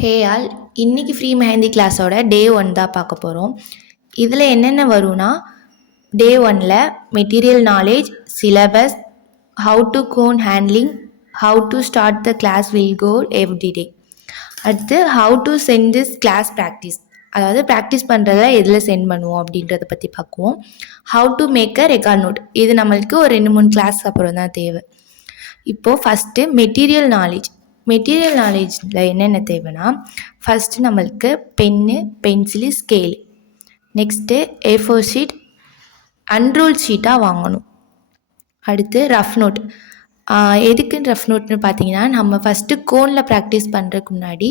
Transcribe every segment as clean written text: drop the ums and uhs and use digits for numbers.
Hey all, இன்னைக்கு free mehndi கிளாஸோட டே 1 தான் பார்க்க போகிறோம். இதில் என்னென்ன வரும்னா, டே 1ல் material knowledge, syllabus, how to con handling, how to start the class will go every day. அடுத்து how to send this class practice, அதாவது ப்ராக்டிஸ் பண்ணுறத எதில் சென்ட் பண்ணுவோம் அப்படின்றத பற்றி பார்க்குவோம். How to make a record note, இது நம்மளுக்கு ஒரு 2-3 கிளாஸ் அப்புறம் தான் தேவை. இப்போது ஃபஸ்ட்டு மெட்டீரியல் நாலேஜில் என்னென்ன தேவைன்னா, ஃபஸ்ட்டு நம்மளுக்கு pen, pencil, scale. Next A4 sheet unruled ஷீட்டாக வாங்கணும். அடுத்து ரஃப் நோட். எதுக்குன்னு ரஃப் நோட்னு பார்த்தீங்கன்னா, நம்ம ஃபஸ்ட்டு கோனில் ப்ராக்டிஸ் பண்ணுறதுக்கு முன்னாடி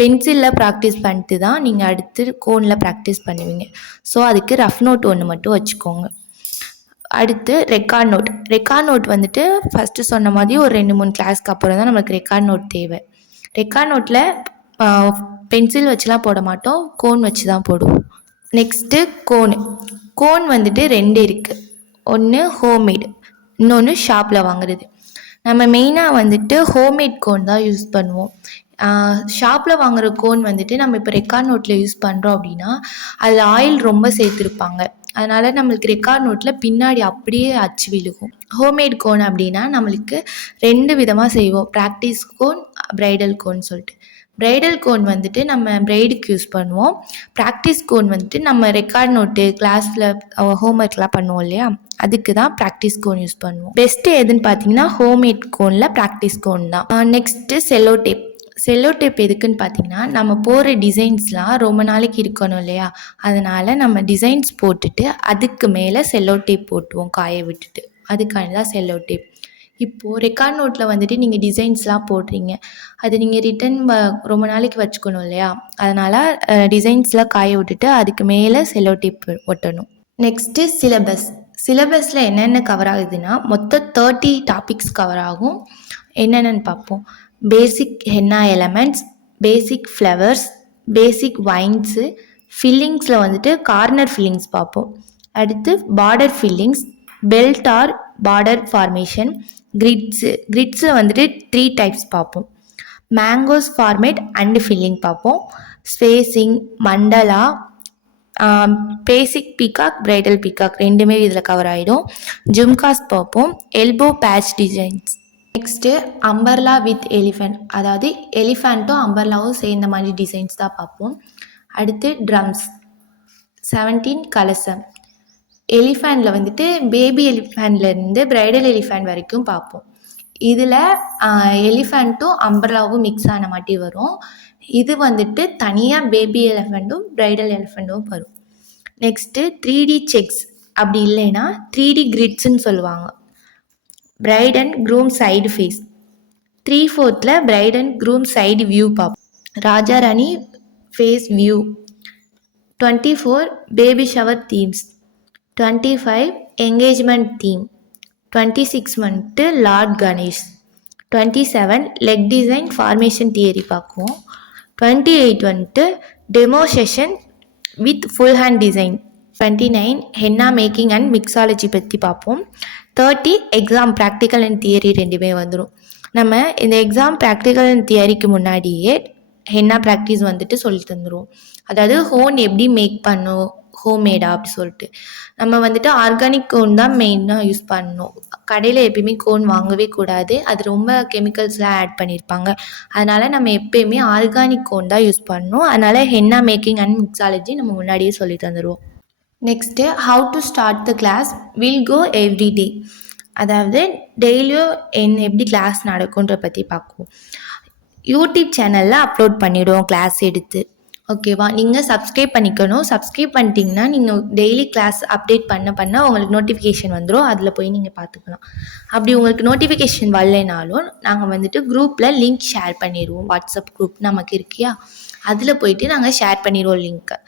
பென்சிலில் ப்ராக்டிஸ் பண்ணிட்டு தான் நீங்கள் அடுத்து கோனில் ப்ராக்டிஸ் பண்ணுவீங்க. ஸோ அதுக்கு ரஃப் நோட் ஒன்று மட்டும் வச்சுக்கோங்க. அடுத்து ரெக்கார்ட் நோட் வந்துட்டு ஃபஸ்ட்டு சொன்ன மாதிரி ஒரு 2-3 கிளாஸ்க்கு அப்புறம் தான் நமக்கு ரெக்கார்ட் நோட் தேவை. ரெக்கார்ட் நோட்டில் பென்சில் வச்சுலாம் போட மாட்டோம், கோன் வச்சு தான் போடுவோம். நெக்ஸ்ட்டு கோன் வந்துட்டு 2 இருக்குது. ஒன்று ஹோம்மேட், இன்னொன்று ஷாப்பில் வாங்குறது. நம்ம மெயினாக வந்துட்டு ஹோம்மேட் கோன் தான் யூஸ் பண்ணுவோம். ஷாப்பில் வாங்குகிற கோன் வந்துட்டு நம்ம இப்போ ரெக்கார்ட் நோட்டில் யூஸ் பண்ணுறோம் அப்படின்னா அதில் ஆயில் ரொம்ப சேர்த்துருப்பாங்க. அதனால் நம்மளுக்கு ரெக்கார்ட் நோட்டில் பின்னாடி அப்படியே அச்சு விழுகும். ஹோம்மேட் கோன் அப்படின்னா நம்மளுக்கு 2 விதமாக செய்வோம், ப்ராக்டிஸ் கோன், ப்ரைடல் கோன் சொல்லிட்டு. ப்ரைடல் கோன் வந்துட்டு நம்ம ப்ரைடுக்கு யூஸ் பண்ணுவோம். ப்ராக்டிஸ் கோன் வந்துட்டு நம்ம ரெக்கார்ட் நோட்டு கிளாஸில் ஹோம்ஒர்க்லாம் பண்ணுவோம் இல்லையா, அதுக்கு தான் ப்ராக்டிஸ் கோன் யூஸ் பண்ணுவோம். பெஸ்ட்டு எதுன்னு பார்த்தீங்கன்னா ஹோம்மேட் கோனில் ப்ராக்டிஸ் கோன் தான். நெக்ஸ்ட்டு செல்லோ டேப் எதுக்குன்னு பார்த்தீங்கன்னா, நம்ம போகிற டிசைன்ஸ்லாம் ரொம்ப நாளைக்கு இருக்கணும் இல்லையா, அதனால் நம்ம டிசைன்ஸ் போட்டுட்டு அதுக்கு மேலே செல்லோ டேப் போட்டுவோம் காய விட்டுட்டு. அதுக்காண்டி தான் செல்லோ டேப். இப்போது ரெக்கார்ட் நோட்டில் வந்துட்டு நீங்கள் டிசைன்ஸ்லாம் போடுறீங்க, அது நீங்கள் ரிட்டன் ரொம்ப நாளைக்கு வச்சுக்கணும் இல்லையா, அதனால் டிசைன்ஸ்லாம் காய விட்டுட்டு அதுக்கு மேலே செல்லோ டேப் ஒட்டணும். நெக்ஸ்ட்டு சிலபஸில் என்னென்ன கவர் ஆகுதுன்னா மொத்தம் 30 டாபிக்ஸ் கவர் ஆகும். என்னென்னு பார்ப்போம். Basic henna elements, basic flowers, basic vines, ஃபில்லிங்ஸில் வந்துட்டு கார்னர் ஃபில்லிங்ஸ் பார்ப்போம். அடுத்து border fillings, belt or border formation, கிரிட்ஸில் வந்துட்டு 3 டைப்ஸ் பார்ப்போம். மேங்கோஸ் ஃபார்மேட் அண்ட் ஃபில்லிங் பார்ப்போம். Spacing, mandala, basic peacock, bridal peacock ரெண்டுமே இதில் கவர் ஆகிடும். ஜும்காஸ் பார்ப்போம். Elbow patch designs. Next umbrella with elephant, அதாவது எலிஃபெண்ட்டும் அம்பர்லாவும் சேர்ந்த மாதிரி டிசைன்ஸ் தான் பார்ப்போம். அடுத்து ட்ரம்ஸ், 17 கலசம். எலிஃபெண்டில் வந்துட்டு பேபி எலிஃபெண்ட்லேருந்து பிரைடல் எலிஃபெண்ட் வரைக்கும் பார்ப்போம். இதில் எலிஃபெண்ட்டும் அம்பர்லாவும் மிக்ஸ் ஆன மாதிரி வரும். இது வந்துட்டு தனியாக பேபி எலிஃபெண்ட்டும் பிரைடல் எலிஃபெண்ட்டும் வரும். நெக்ஸ்ட்டு 3D செக்ஸ், அப்படி இல்லைன்னா 3D கிரிட்ஸ்ன்னு சொல்லுவாங்க. Bride and groom side face. 3/4 bride and groom side view பார்ப்போம். ராஜா ராணி face view. 24 baby shower themes. 25 engagement theme. 26 வந்துட்டு lord Ganesh. 27 leg design formation theory பார்க்குவோம். 28 வந்துட்டு demo session with full hand design. 29 henna making and mixology பற்றி பார்ப்போம். 30 exam practical and theory ரெண்டுமே வந்துடும். நம்ம இந்த எக்ஸாம் ப்ராக்டிக்கல் அண்ட் தியரிக்கு முன்னாடியே ஹென்னா ப்ராக்டிஸ் வந்துட்டு சொல்லி தந்துடுவோம். அதாவது ஹோன் எப்படி மேக் பண்ணும் ஹோம்மேடா அப்படி சொல்லிட்டு. நம்ம வந்துட்டு ஆர்கானிக் கோன் தான் மெயினாக யூஸ் பண்ணணும். கடையில் எப்பயுமே கோன் வாங்கவே கூடாது, அது ரொம்ப கெமிக்கல்ஸ்லாம் ஆட் பண்ணியிருப்பாங்க. அதனால் நம்ம எப்பயுமே ஆர்கானிக் கோன் தான் யூஸ் பண்ணணும். அதனால் ஹென்னா மேக்கிங் அண்ட் மிக்ஸாலஜி நம்ம முன்னாடியே சொல்லி தந்துடுவோம். Next how to start the class will go every day, அதாவது டெய்லியும் எப்படி கிளாஸ் நடக்குன்ற பற்றி பார்க்குவோம். யூடியூப் சேனலில் அப்லோட் பண்ணிவிடுவோம் கிளாஸ் எடுத்து. ஓகேவா, நீங்கள் சப்ஸ்கிரைப் பண்ணிக்கணும். சப்ஸ்கிரைப் பண்ணிட்டீங்கன்னா நீங்கள் டெய்லி கிளாஸ் அப்டேட் பண்ண உங்களுக்கு நோட்டிஃபிகேஷன் வந்துடும். அதில் போய் நீங்கள் பார்த்துக்கலாம். அப்படி உங்களுக்கு நோட்டிஃபிகேஷன் வரலைனாலும் நாங்கள் வந்துட்டு குரூப்பில் லிங்க் ஷேர் பண்ணிடுவோம். வாட்ஸ்அப் குரூப் நமக்கு இருக்கியா, அதில் போயிட்டு நாங்கள் ஷேர் பண்ணிடுவோம் லிங்க்கை.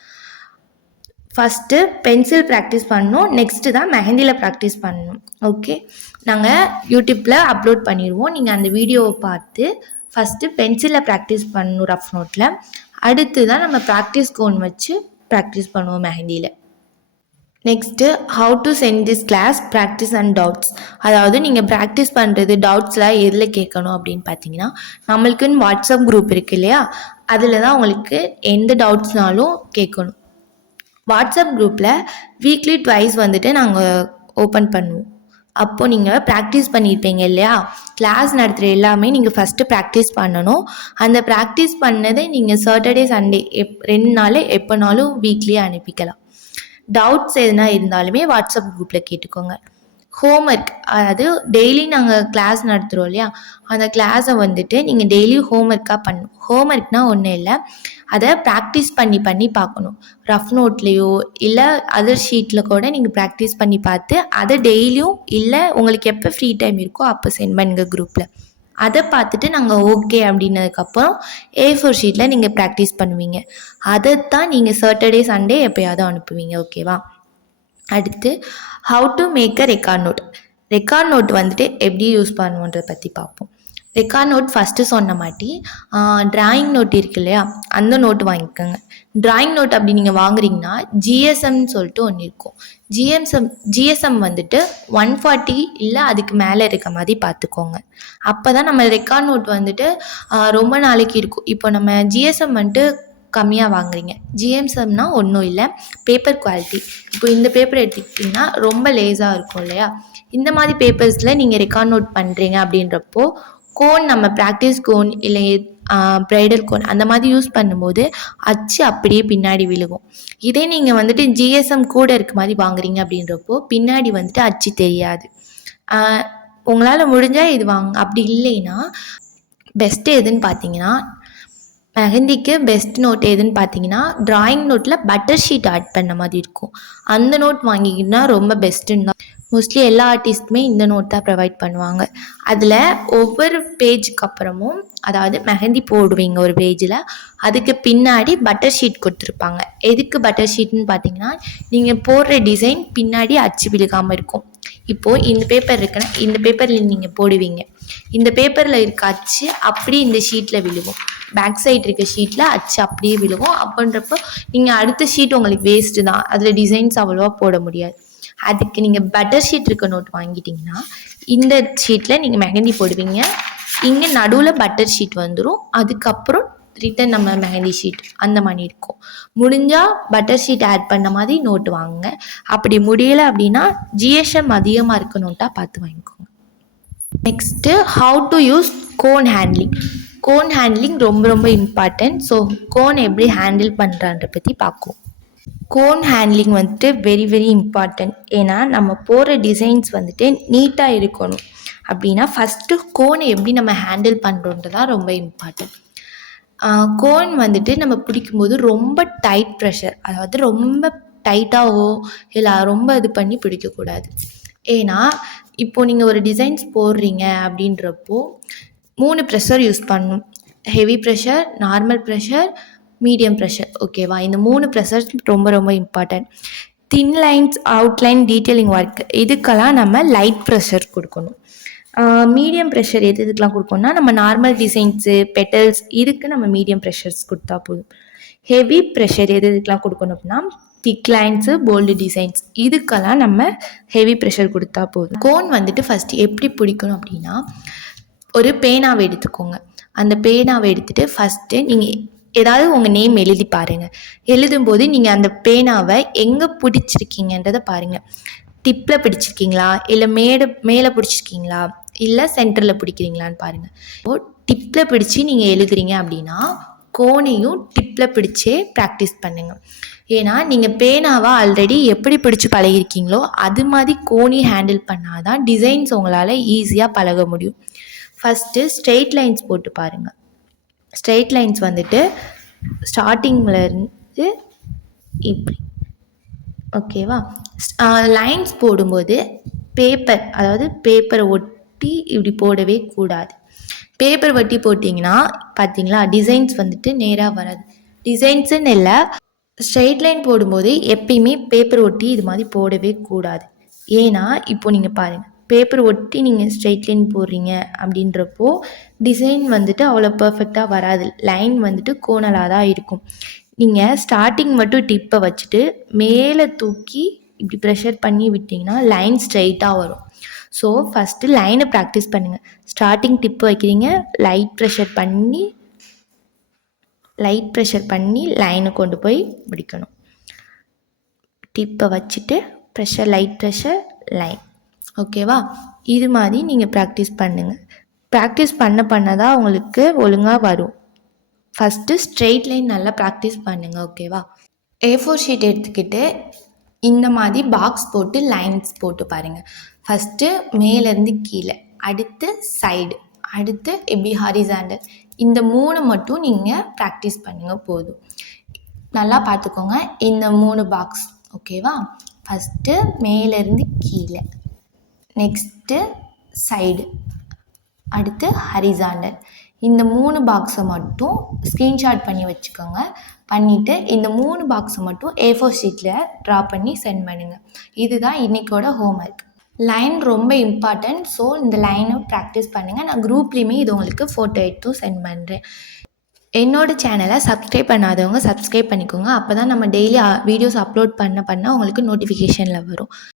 ஃபஸ்ட்டு பென்சில் ப்ராக்டிஸ் பண்ணணும், நெக்ஸ்ட்டு தான் மெஹந்தியில் ப்ராக்டிஸ் பண்ணணும். ஓகே, நாங்கள் யூடியூப்பில் அப்லோட் பண்ணிடுவோம். நீங்கள் அந்த வீடியோவை பார்த்து ஃபஸ்ட்டு பென்சிலில் ப்ராக்டிஸ் பண்ணணும் ரஃப் நோட்டில். அடுத்து தான் நம்ம ப்ராக்டிஸ் கோன் வச்சு ப்ராக்டிஸ் பண்ணுவோம் மெஹந்தியில். Next how to send this class practice and doubts, அதாவது நீங்கள் ப்ராக்டிஸ் பண்ணுறது டவுட்ஸ்லாம் எதில் கேட்கணும் அப்படின்னு பார்த்தீங்கன்னா, நம்மளுக்குன்னு வாட்ஸ்அப் குரூப் இருக்குது இல்லையா, அதில் தான் உங்களுக்கு எந்த டவுட்ஸ்னாலும் கேட்கணும். வாட்ஸ்அப் குரூப்பில் வீக்லி ட்வைஸ் வந்துட்டு நாங்கள் ஓப்பன் பண்ணுவோம். அப்போது நீங்கள் ப்ராக்டிஸ் பண்ணியிருப்பீங்க இல்லையா, கிளாஸ் நடத்துகிற எல்லாமே நீங்கள் ஃபஸ்ட்டு ப்ராக்டிஸ் பண்ணணும். அந்த ப்ராக்டிஸ் பண்ணதை நீங்கள் சாட்டர்டே சண்டே 2 நாள் எப்போனாலும் வீக்லியே அனுப்பிக்கலாம். டவுட்ஸ் எதுனா இருந்தாலுமே வாட்ஸ்அப் குரூப்பில் கேட்டுக்கோங்க. ஹோம்ஒர்க், அதாவது டெய்லி நாங்கள் கிளாஸ் நடத்துகிறோம் இல்லையா, அந்த கிளாஸை வந்துட்டு நீங்கள் டெய்லி ஹோம்ஒர்க்காக பண்ணணும். ஹோம்ஒர்க்னால் ஒன்றும் இல்லை, அதை ப்ராக்டிஸ் பண்ணி பார்க்கணும். ரஃப் நோட்லேயோ இல்லை அதர் ஷீட்டில் கூட நீங்கள் ப்ராக்டிஸ் பண்ணி பார்த்து அதை டெய்லியும் இல்லை உங்களுக்கு எப்போ ஃப்ரீ டைம் இருக்கோ அப்போ சென்ட் பண்ணுங்கள் குரூப்பில். அதை பார்த்துட்டு நாங்கள் ஓகே அப்படின்னதுக்கப்புறம் A4 ஷீட்டில் நீங்கள் ப்ராக்டிஸ் பண்ணுவீங்க. அதைத்தான் நீங்கள் சாட்டர்டே சண்டே எப்போயாவது அனுப்புவீங்க. ஓகேவா? அடுத்து how to make a record note. Record note வந்துட்டு எப்படி யூஸ் பண்ணுவோன்றதை பற்றி பார்ப்போம். ரெக்கார்ட் நோட் ஃபஸ்ட்டு சொன்ன மாட்டி ட்ராயிங் நோட் இருக்கு இல்லையா, அந்த நோட்டு வாங்கிக்கோங்க. ட்ராயிங் நோட் அப்படி நீங்கள் வாங்குறீங்கன்னா ஜிஎஸ்எம்னு சொல்லிட்டு ஒன்று இருக்கும். ஜிஎஸ்எம் வந்துட்டு 140 இல்லை அதுக்கு மேலே இருக்க மாதிரி பார்த்துக்கோங்க. அப்போ தான் நம்ம ரெக்கார்ட் நோட் வந்துட்டு ரொம்ப நாளைக்கு இருக்கும். இப்போ நம்ம ஜிஎஸ்எம் வந்துட்டு கம்மியாக வாங்குறீங்க, ஜிஎஸ்எம்னா ஒன்றும் இல்லை, பேப்பர் குவாலிட்டி. இப்போ இந்த பேப்பர் எடுத்துக்கிட்டிங்கன்னா ரொம்ப லேஸாக இருக்கும் இல்லையா, இந்த மாதிரி பேப்பர்ஸில் நீங்கள் ரெக்கார்ட் நோட் பண்ணுறீங்க அப்படின்றப்போ கோன், நம்ம ப்ராக்டிஸ் கோன் இல்லை ப்ரைடல் கோன் அந்த மாதிரி யூஸ் பண்ணும்போது அச்சு அப்படியே பின்னாடி விழுகும். இதே நீங்கள் வந்துட்டு ஜிஎஸ்எம் கூட இருக்க மாதிரி வாங்குறீங்க அப்படின்றப்போ பின்னாடி வந்துட்டு அச்சு தெரியாது. உங்களால் முடிஞ்சால் இது வாங்க. அப்படி இல்லைன்னா பெஸ்ட்டு எதுன்னு பார்த்தீங்கன்னா, மெஹந்திக்கு பெஸ்ட் நோட் எதுன்னு பார்த்தீங்கன்னா ட்ராயிங் நோட்டில் பட்டர் ஷீட் ஆட் பண்ண மாதிரி இருக்கும். அந்த நோட் வாங்கிக்கிட்டா ரொம்ப பெஸ்ட்டுன்னு தான். மோஸ்ட்லி எல்லா ஆர்டிஸ்ட்டுமே இந்த நோட் தான் ப்ரொவைட் பண்ணுவாங்க. அதில் ஒவ்வொரு பேஜுக்கு அப்புறமும், அதாவது மெஹந்தி போடுவீங்க ஒரு பேஜில், அதுக்கு பின்னாடி பட்டர் ஷீட் கொடுத்துருப்பாங்க. எதுக்கு பட்டர் ஷீட்னு பார்த்தீங்கன்னா நீங்கள் போடுற டிசைன் பின்னாடி அச்சு விழுகாமல் இருக்கும். இப்போது இந்த பேப்பர் இருக்குன்னா இந்த பேப்பரில் நீங்கள் போடுவீங்க, இந்த பேப்பரில் இருக்க அச்சு அப்படி இந்த ஷீட்டில் விழுகும், பேக் சைடு இருக்க ஷீட்டில் அச்சு அப்படியே விழுகும். அப்படின்றப்போ நீங்கள் அடுத்த ஷீட் உங்களுக்கு வேஸ்ட்டு தான், அதில் டிசைன்ஸ் அவ்வளோவா போட முடியாது. அதுக்கு நீங்கள் பட்டர் ஷீட் இருக்க நோட் வாங்கிட்டிங்கன்னா இந்த ஷீட்டில் நீங்கள் மெஹந்தி போடுவீங்க, இங்கே நடுவில் பட்டர் ஷீட் வந்துடும், அதுக்கப்புறம் ரிட்டன் நம்ம மெஹந்தி ஷீட் அந்த மாதிரி இருக்கும். முடிஞ்சால் பட்டர் ஷீட் ஆட் பண்ண மாதிரி நோட்டு வாங்குங்க. அப்படி முடியலை அப்படின்னா ஜிஎஸ்எம் அதிகமாக இருக்க நோட்டாக பார்த்து வாங்கிக்கோங்க. Next how to use cone handling. Cone handling ரொம்ப ரொம்ப இம்பார்ட்டன்ட். ஸோ கோன் எப்படி ஹேண்டில் பண்ணுறான்ற பற்றி பார்க்குவோம். கோன் ஹேண்ட்லிங் வந்துட்டு வெரி வெரி இம்பார்ட்டன்ட். ஏன்னா நம்ம போடுற டிசைன்ஸ் வந்துட்டு நீட்டாக இருக்கணும் அப்படின்னா ஃபஸ்ட்டு கோனை எப்படி நம்ம ஹேண்டில் பண்ணுறோன்றது தான் ரொம்ப இம்பார்ட்டன்ட். கோன் வந்துட்டு நம்ம பிடிக்கும்போது ரொம்ப டைட் ப்ரெஷர், அதாவது ரொம்ப டைட்டாகவோ இல்லை ரொம்ப இது பண்ணி பிடிக்கக்கூடாது. ஏன்னா இப்போது நீங்கள் ஒரு டிசைன்ஸ் போடுறீங்க அப்படின்றப்போ 3 ப்ரெஷர் யூஸ் பண்ணணும். Heavy pressure, normal pressure, medium pressure. ஓகேவா? இந்த 3 ப்ரெஷர்ஸ் ரொம்ப ரொம்ப இம்பார்ட்டன்ட். தின் லைன்ஸ், அவுட்லைன், டீட்டெயிலிங் ஒர்க் இதுக்கெல்லாம் நம்ம லைட் ப்ரெஷர் கொடுக்கணும். மீடியம் ப்ரெஷர் இதுக்கெலாம் கொடுக்கணும்னா நம்ம நார்மல் டிசைன்ஸு, பெட்டல்ஸ் இதுக்கு நம்ம மீடியம் ப்ரெஷர்ஸ் கொடுத்தா போதும். ஹெவி ப்ரெஷர் இதுக்கெலாம் கொடுக்கணும் அப்படின்னா திக் லைன்ஸு, போல்டு டிசைன்ஸ் இதுக்கெல்லாம் நம்ம ஹெவி ப்ரெஷர் கொடுத்தா போதும். கோன் வந்துட்டு ஃபஸ்ட்டு எப்படி பிடிக்கணும் அப்படின்னா, ஒரு பேனாவை எடுத்துக்கோங்க. அந்த பேனாவை எடுத்துகிட்டு ஃபஸ்ட்டு நீங்கள் ஏதாவது உங்கள் நேம் எழுதி பாருங்கள். எழுதும்போது நீங்கள் அந்த பேனாவை எங்கே பிடிச்சிருக்கீங்கன்றதை பாருங்கள். டிப்பில் பிடிச்சிருக்கீங்களா, இல்லை மேலே பிடிச்சிருக்கீங்களா, இல்லை சென்டரில் பிடிக்கிறீங்களான்னு பாருங்கள். இப்போது டிப்பில் பிடிச்சி நீங்கள் எழுதுறீங்க அப்படின்னா கோனையும் டிப்பில் பிடிச்சே ப்ராக்டிஸ் பண்ணுங்கள். ஏன்னா நீங்கள் பேனாவை ஆல்ரெடி எப்படி பிடிச்சி பழகிருக்கீங்களோ அது மாதிரி கோனி ஹேண்டில் பண்ணால் தான் டிசைன்ஸ் உங்களால் ஈஸியாக பழக முடியும். ஃபஸ்ட்டு ஸ்ட்ரெயிட் லைன்ஸ் போட்டு பாருங்கள். ஸ்ட்ரெயிட் லைன்ஸ் வந்துட்டு ஸ்டார்டிங்கில் இருந்து இப்படி, ஓகேவா? லைன்ஸ் போடும்போது பேப்பர், அதாவது பேப்பரை ஒட்டி இப்படி போடவே கூடாது. பேப்பர் ஒட்டி போட்டிங்கன்னா பார்த்தீங்களா டிசைன்ஸ் வந்துட்டு நேராக வராது. டிசைன்ஸுன்னு இல்லை, ஸ்ட்ரெயிட் லைன் போடும்போது எப்பயுமே பேப்பர் ஒட்டி இது மாதிரி போடவே கூடாது. ஏன்னா இப்போ நீங்கள் பாருங்கள், பேப்பர் ஒட்டி நீங்கள் ஸ்ட்ரெயிட் லைன் போடுறீங்க அப்படின்றப்போ டிசைன் வந்துட்டு அவ்வளோ பர்ஃபெக்டாக வராது, லைன் வந்துட்டு கோணலாக தான் இருக்கும். நீங்கள் ஸ்டார்டிங் மட்டும் டிப்பை வச்சுட்டு மேலே தூக்கி இப்படி ப்ரெஷர் பண்ணி விட்டிங்கன்னா லைன் ஸ்ட்ரெயிட்டாக வரும். ஸோ ஃபஸ்ட்டு லைனை ப்ராக்டிஸ் பண்ணுங்கள். ஸ்டார்டிங் டிப்பு வைக்கிறீங்க, லைட் ப்ரெஷர் பண்ணி லைட் ப்ரெஷர் பண்ணி லைனை கொண்டு போய் முடிக்கணும். டிப்பை வச்சுட்டு லைட் ப்ரெஷர் லைன். ஓகேவா? இது மாதிரி நீங்கள் ப்ராக்டிஸ் பண்ணுங்கள். ப்ராக்டிஸ் பண்ண தான் உங்களுக்கு ஒழுங்காக வரும். ஃபஸ்ட்டு ஸ்ட்ரெயிட் லைன் நல்லா ப்ராக்டிஸ் பண்ணுங்கள். ஓகேவா? A4 ஷீட் எடுத்துக்கிட்டு இந்த மாதிரி பாக்ஸ் போட்டு லைன்ஸ் போட்டு பாருங்கள். ஃபஸ்ட்டு மேலேருந்து கீழே, அடுத்து சைடு, அடுத்து எப்படி ஹாரிசாண்டல், இந்த 3 மட்டும் நீங்கள் ப்ராக்டிஸ் பண்ணுங்கள் போதும். நல்லா பார்த்துக்கோங்க இந்த 3 பாக்ஸ். ஓகேவா? ஃபஸ்ட்டு மேலேருந்து கீழே, நெக்ஸ்ட்டு சைடு, அடுத்து ஹரிசாண்டல். இந்த 3 பாக்ஸை மட்டும் ஸ்க்ரீன்ஷாட் பண்ணி வச்சுக்கோங்க. பண்ணிவிட்டு இந்த 3 பாக்ஸை மட்டும் A4 ஷீட்டில் ட்ரா பண்ணி சென்ட் பண்ணுங்கள். இதுதான் இன்றைக்கோட ஹோம்ஒர்க். லைன் ரொம்ப இம்பார்ட்டன்ட். ஸோ இந்த லைனை ப்ராக்டிஸ் பண்ணுங்கள். நான் குரூப்லேயுமே இது உங்களுக்கு ஃபோட்டோ எடுத்து சென்ட் பண்ணுறேன். என்னோடய சேனலை சப்ஸ்கிரைப் பண்ணாதவங்க சப்ஸ்கிரைப் பண்ணிக்கோங்க. அப்போ தான் நம்ம டெய்லி வீடியோஸ் அப்லோட் பண்ண உங்களுக்கு நோட்டிஃபிகேஷனில் வரும்.